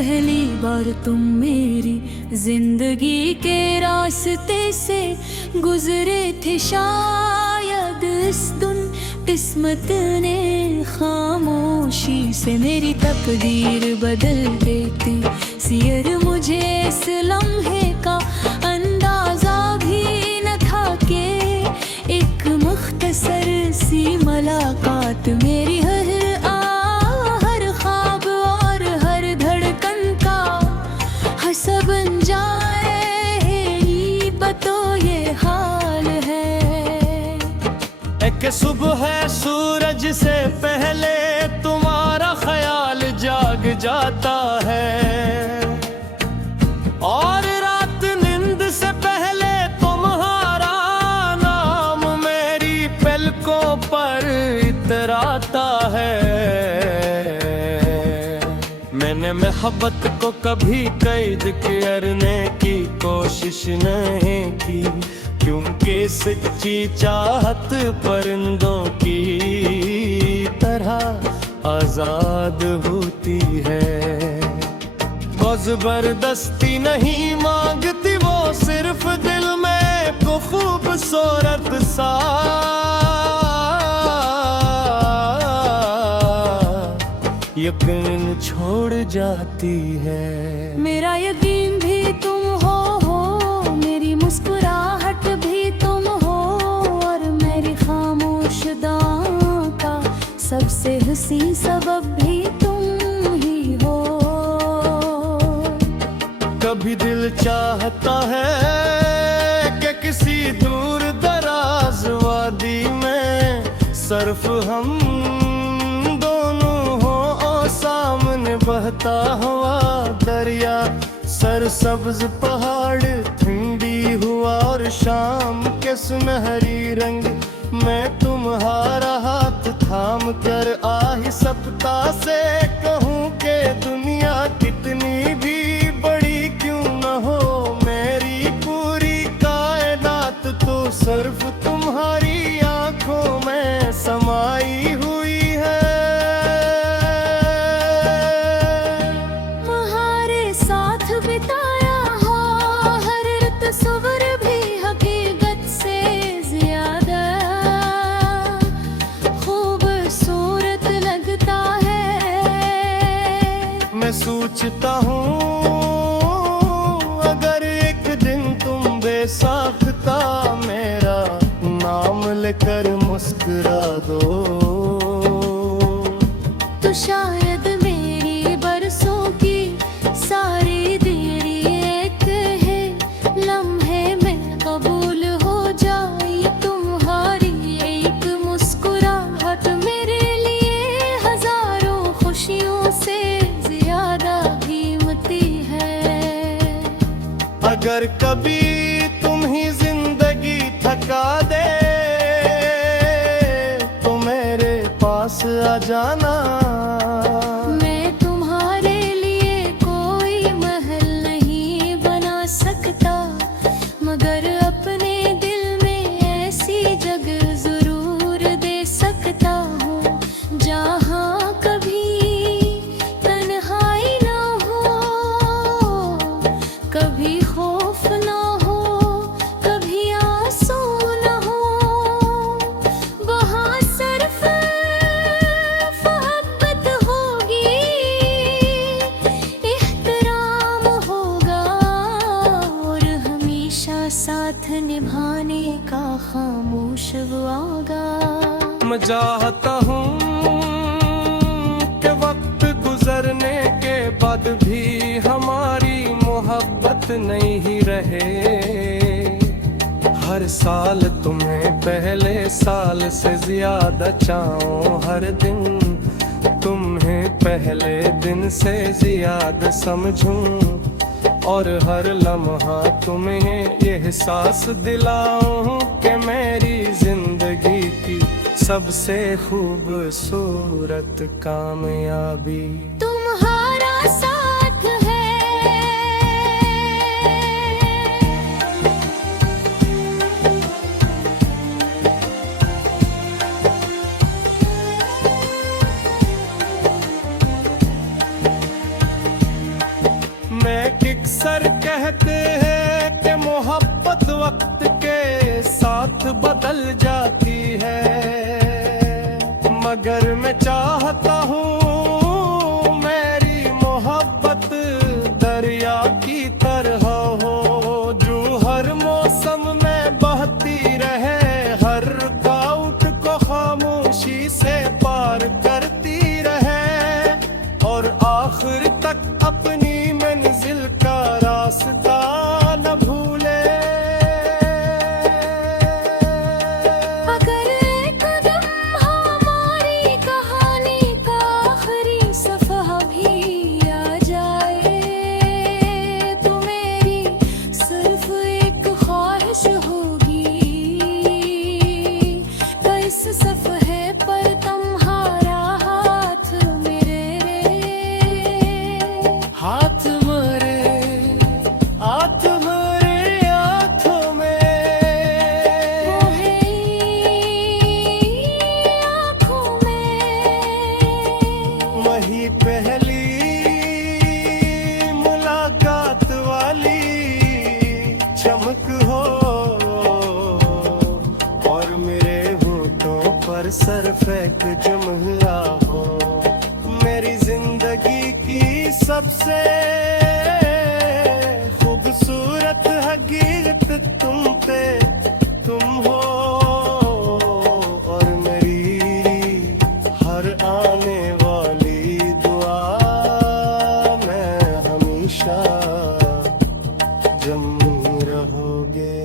पहली बार तुम मेरी जिंदगी के रास्ते से गुजरे थे, शायद इस किस्मत ने खामोशी से मेरी तकदीर बदल देती। सियर मुझे इस लम्हे का अंदाजा भी न था कि एक मुख्तसर सी मुलाकात मेरी हर ख्वाब और हर धड़कन का हंसा बन जाए। बतो ये हाल है कि सुबह है सूरज से पहले तुम्हारा ख्याल जाग जाता है, और रात नींद से पहले तुम्हारा नाम मेरी पलकों पर इतराता है। मैंने मोहब्बत को कभी कैद करने की कोशिश नहीं की, क्योंकि सच्ची चाहत परिंदों की तरह आजाद होती है। वो जबरदस्ती नहीं मांगती, वो सिर्फ दिल में को खूबसूरत सा यकीन छोड़ जाती है। मेरा यकीन भी तुम हो, मेरी मुस्कुराहट भी तुम हो, और मेरी खामोश दुआओं का सबसे हंसी सबब भी तुम ही हो। कभी दिल चाहता है कि किसी दूर दराज वादी में सिर्फ हम दोनों हो, और सामने बहता हुआ दरिया, सरसब्ज पहाड़, ठंडी हुआ और शाम के सुनहरी रंग में तुम्हारा हाथ थाम कर आ ही सकता से कहूँ कि दुनिया कितनी भी बड़ी क्यों न हो, मेरी पूरी कायनात तो सिर्फ तुम्हारी आंखों में समाई हुई है। तुम्हारे साथ बिताया हो हर तस्वीर भी हकीकत से ज्यादा खूबसूरत लगता है। मैं सोचता हूँ अगर एक दिन तुम बेसाख्ता मेरा नाम लेकर मुस्कुरा दो, तो शायद मेरी बरसों की सारी देरी एक है लम्हे में कबूल हो जाए। तुम्हारी एक मुस्कुराहट मेरे लिए हजारों खुशियों से ज्यादा कीमती है। अगर कभी तुम ही जिंदगी थका दे तो मेरे पास आ जाना। मैं तुम्हारे लिए कोई महल नहीं बना सकता, मगर अपने दिल में ऐसी जगह जरूर दे सकता हूँ जहाँ कभी तन्हाई ना हो, कभी खौफ ना हो, कभी आंसू ना हो। वहाँ सिर्फ मोहब्बत होगी, एहतराम होगा, और हमेशा साथ निभाने का खामोश वादा। मैं चाहता हूँ कि वक्त गुजरने के बाद भी हमारी मोहब्बत नहीं रहे। हर साल तुम्हें पहले साल से ज्यादा चाहूं, हर दिन तुम्हें पहले दिन से ज्यादा समझूं, और हर लम्हा तुम्हें एहसास दिलाऊं कि मेरी जिंदगी की सबसे खूबसूरत कामयाबी तुम्हारा साथ है। मोहब्बत वक्त के साथ बदल जाती है, मगर मैं चाहता हूँ मेरी मोहब्बत दरिया की तरह हो, जो हर मौसम में बहती रहे, हर रुकावट को खामोशी से पार करती रहे, और आखिर तक अपनी मंजिल का रास्ता न भूले। अगर एक दम हमारी कहानी का आखिरी सफ़ा भी आ जाए, तो मेरी सिर्फ एक ख्वाहिश होगी, तो इस सफ़े पर तुम्हारा हाथ मेरे हाथ मेरे हाथों में, मोहे आँखों में। वही पहली मुलाकात वाली चमक हो, और मेरे होठों पर सरफेक जमला हो, मेरी जिंदगी की सबसे खूबसूरत हकीकत तुम हो, और मेरी हर आने वाली दुआ में हमेशा जम रहोगे।